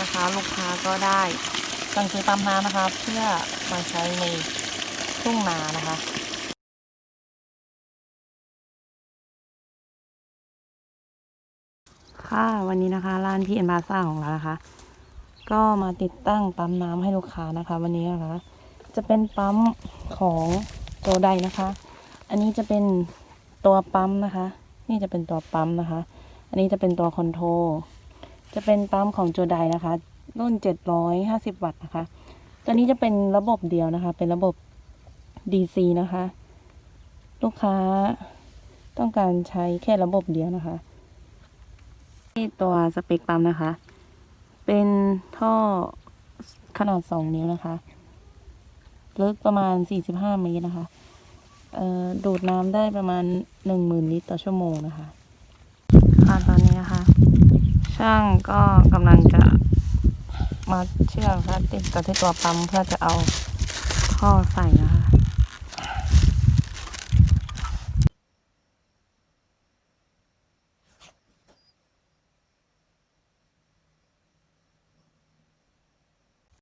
นะคะ ลูกค้าก็ได้สั่งซื้อตามน้ำนะคะ เพื่อมาใช้ในทุ่งนานะคะค่ะวันนี้นะคะร้านที่เอ็นบาซ่าของเรานะคะ ก็มาติดตั้งปั๊มน้ำให้ลูกค้านะคะ วันนี้นะคะ จะเป็นปั๊มของโจไดนะคะ อันนี้จะเป็นตัวปั๊มนะคะ นี่จะเป็นตัวปั๊มนะคะ อันนี้จะเป็นตัวคอนโทร จะเป็นปั๊มของโจไดนะคะ รุ่น 750 วัตต์นะคะ ตัวนี้จะเป็นระบบเดียวนะคะ เป็นระบบ DC นะคะ ลูกค้าต้องการใช้แค่ระบบเดียวนะคะที่ตัวสเปคปั๊มนะคะ เป็นท่อขนาด 2 นิ้วนะคะ ลึกประมาณ 45 เมตรนะคะดูดน้ำได้ประมาณ 10,000 ลิตรต่อชั่วโมงนะคะค่ะตอนนี้นะคะ ช่างก็กำลังจะมาเชื่อมค่ะติดกับที่ตัวปั๊มเพื่อจะเอาท่อใส่นะคะ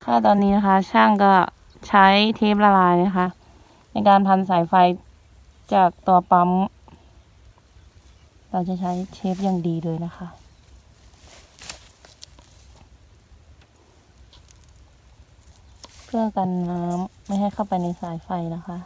ค่ะตอนนี้นะคะ ช่างก็ใช้เทปละลายนะคะ ในการพันสายไฟจากตัวปั๊ม เราจะใช้เทปอย่างดีเลยนะคะ พื่อกันน้ำไม่ให้เข้าไปในสายไฟนะคะ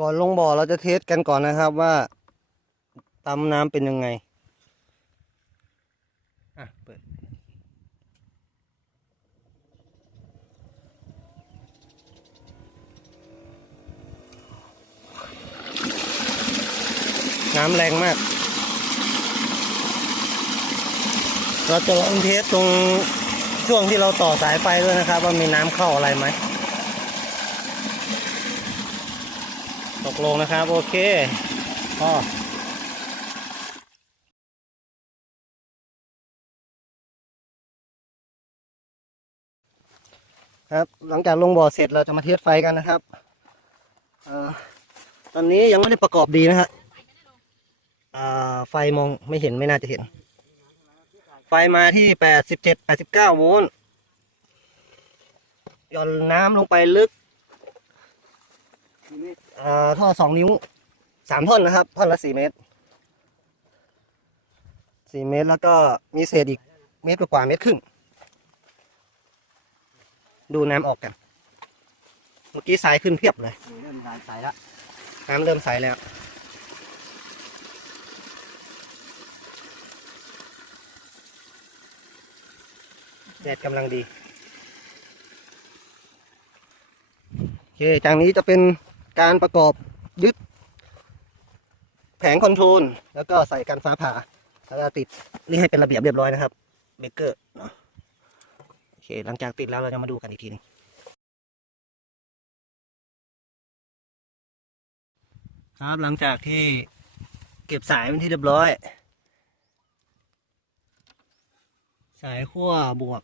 ก่อนลงบ่อเราจะเทสกันก่อนนะครับว่าตำน้ำเป็นยังไง อะ เปิด น้ำแรงมาก เราจะลองเทสตรงช่วงที่เราต่อสายไฟด้วยนะครับ ว่ามีน้ำเข้าอะไรไหมตกลงนะครับ โอเคพอครับหลังจากลงบ่อเสร็จเราจะมาเทสไฟกันนะครับอตอนนี้ยังไม่ได้ประกอบดีนะฮะอ่า ไฟมองไม่เห็นไม่น่าจะเห็น ไฟมาที่แปดสิบเจ็ดแปดสิบเก้าโวลต์หย่อนน้ำลงไปลึกอ่าท่อสองนิ้วสามท่อนนะครับ ท่อนละสี่เมตรสี่เมตรแล้วก็มีเศษอีกเมตรกว่าๆเมตรครึ่งดูน้ำออกกัน เมื่อกี้สายขึ้นเพียบเลย เริ่มใสแล้ว น้ำเริ่มใสแล้ว แดดกำลังดีโอเคจากนี้จะเป็นการประกอบยึด แผงคอนโทรล แล้วก็ใส่กันฟ้าผ่า แล้วก็ติดนี่ให้เป็นระเบียบเรียบร้อยนะครับเบเกอร์เนาะโอเค หลังจากติดแล้วเราจะมาดูกันอีกทีหนึงครับหลังจากที่เก็บสายเป็นที่เรียบร้อย สายขั้วบวก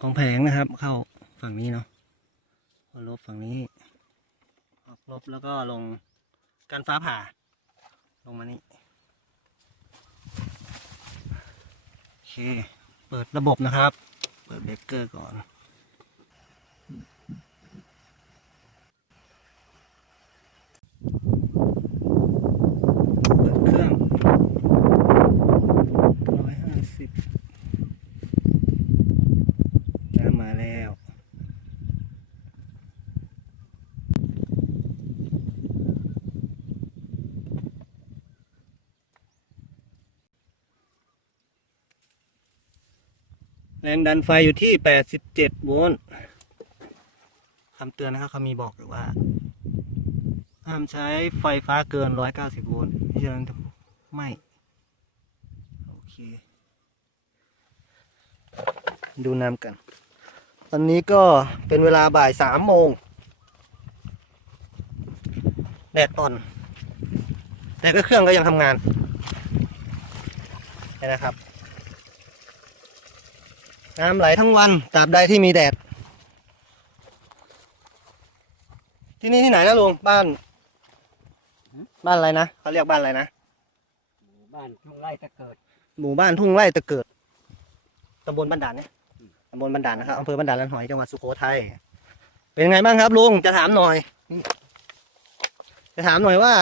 ของแผงนะครับ เข้าฝั่งนี้เนาะลบฝั่งนี้ ออกลบแล้วก็ลงกันฟ้าผ่า ลงมานี่โอเค เปิดระบบนะครับ เปิดเบรกเกอร์ก่อน เปิดเครื่องร้อยห้าสิบน้ำมาแล้ว แรงดันไฟอยู่ที่ 87 โวลต์คำเตือนนะครับเขามีบอกอยู่ว่า ห้ามใช้ไฟฟ้าเกิน 190 โวลต์ฉะนั้นไม่ โอเค ดูน้ำกัน ตอนนี้ก็เป็นเวลาบ่ายสามโมง แดดอ่อน แต่ก็เครื่องก็ยังทำงานนะครับ น้ำไหลทั้งวันตราบใดที่มีแดด ที่นี่ที่ไหนนะลุงบ้าน บ้านอะไรนะเขาเรียกบ้านอะไรนะบ้านทุ่งไร่ตะเกิด หมู่บ้านทุ่งไร่ตะเกิดตำบลบันดาลเนี่ยตำบลบันดาลนะครับอำเภอบันดาลลันหอยจังหวัดสุโขทัยเป็นไงบ้างครับลุงจะถามหน่อย จะถามหน่อยว่า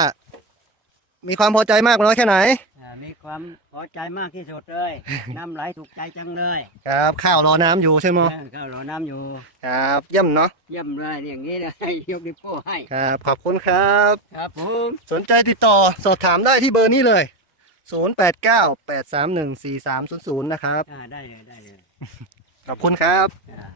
มีความพอใจมากน้อยแค่ไหนอ่า มีความพอใจมากที่สุดเลย น้ำไหลถูกใจจังเลยครับข้าวรอน้ำอยู่ใช่ไหมเออก็รอน้ำอยู่ครับเยี่ยมเนาะเยี่ยมเลยอย่างนี้นะให้ยกนิ้วโป้ให้ ครับขอบคุณครับ ครับผมสนใจติดต่อสอบถามได้ที่เบอร์นี้เลย 089 831 4300 นะครับ อ่าได้เลยได้เลยขอบคุณครับ อ่า